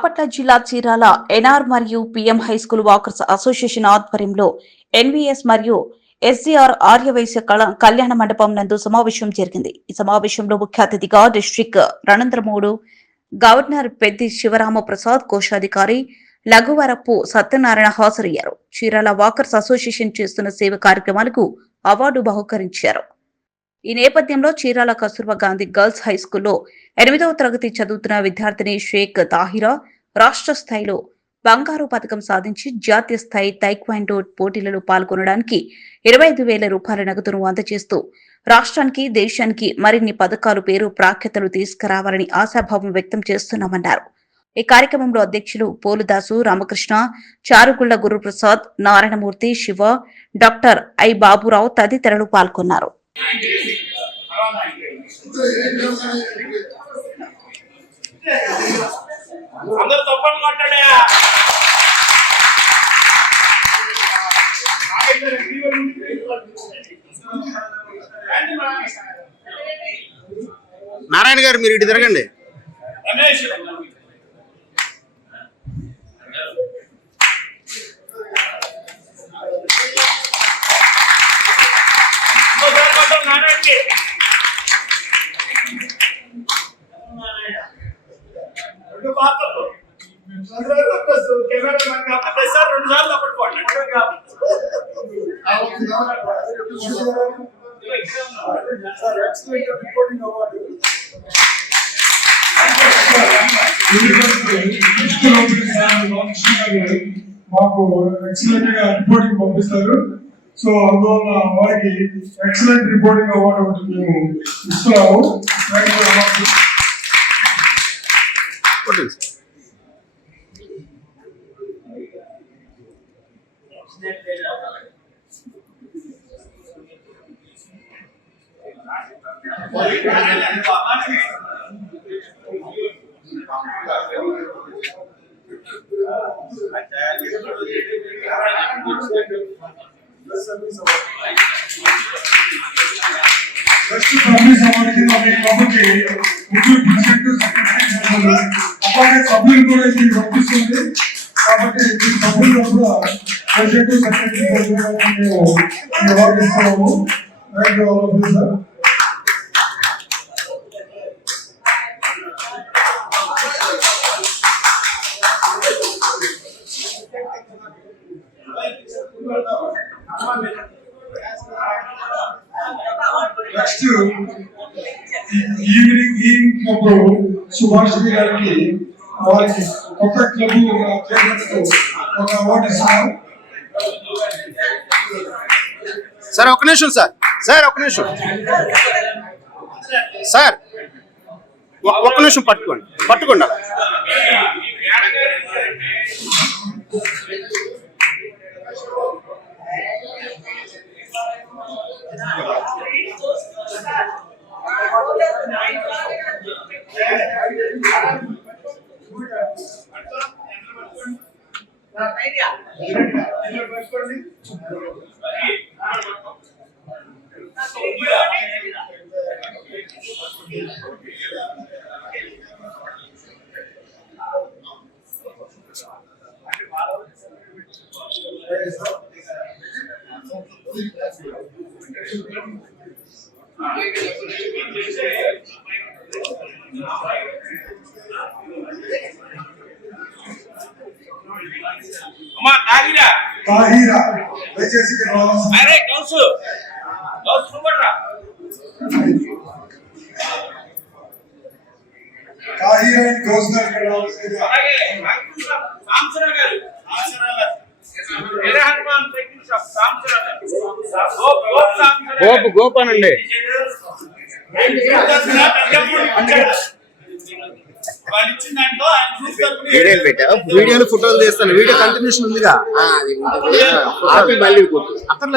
బాపట్ల జిల్లా చీరాల ఎన్ఆర్ మరియు PM high school walkers association ఆధ్వర్యంలో ఎన్వీఎస్ మరియు ఎస్జీఆర్ ఆర్యవైశ్య కళ్యాణ మండపం నందు సమావేశం జరిగింది. ఈ సమావేశంలో ముఖ్య అతిథిగా డిస్ట్రిక్ట్ రణంద్రమూడు గవర్నర్ పెద్ది శివరామ ప్రసాద్, కోశాధికారి లఘువరపు సత్యనారాయణ హాజరయ్యారు. చీరాల వాకర్స్ అసోసియేషన్ చేస్తున్న సేవ కార్యక్రమాలకు అవార్డు బహుకరించారు. ఈ నేపథ్యంలో చీరాల కస్తూర్బా గాంధీ గర్ల్స్ హైస్కూల్లో 8వ తరగతి చదువుతున్న విద్యార్థిని షేక్ తాహిరా రాష్ట్ర స్థాయిలో బంగారు పథకం సాధించి జాతీయ స్థాయి తైక్వాండో పోటీలలో పాల్గొనడానికి 25,000 రూపాయల నగదును అందజేస్తూ రాష్ట్రానికి, దేశానికి మరిన్ని పథకాలు పేరు ప్రాఖ్యాతలు తీసుకురావాలని ఆశాభావం వ్యక్తం చేస్తున్నామన్నారు. ఈ కార్యక్రమంలో అధ్యక్షులు పోలుదాసు రామకృష్ణ, చారుగుళ్ల గురుప్రసాద్, నారాయణమూర్తి, శివ, డాక్టర్ ఐ బాబురావు తదితరులు పాల్గొన్నారు. నారాయణ గారు మీరు ఇటు తిరగండి. మాకు ఎక్సలెంట్ గా రిపోర్టింగ్ పంపిస్తారు. సో అందువల్ల వారికి ఎక్సలెంట్ రిపోర్టింగ్ అవార్డు ఒకటి మేము ఇస్తున్నాము. సభ్యులు కూడా ఇది పంపిస్తుంది కాబట్టి సభ్యులు కూడా ప్రెసిడెంట్, సెక్రటరీ అవార్డు ఇస్తున్నాము. సార్ నెక్స్ట్ ఈవినింగ్ అప్పుడు సుభాష్ గారికి వారికి కొత్త క్లబ్ ఒక అవార్డు ఇస్తున్నాం. సార్ ఒక నిమిషం సార్ ఒక నిమిషం సార్ ఒక్క నిమిషం పట్టుకోండి. తాహిరా దయచేసి తాహిరా గౌస్నర్ గోపానండి వీడియోలు ఫోటోలు తీస్తాను. వీడియో కంటిన్యూషన్ ఉందిగా మళ్ళీ అక్కడ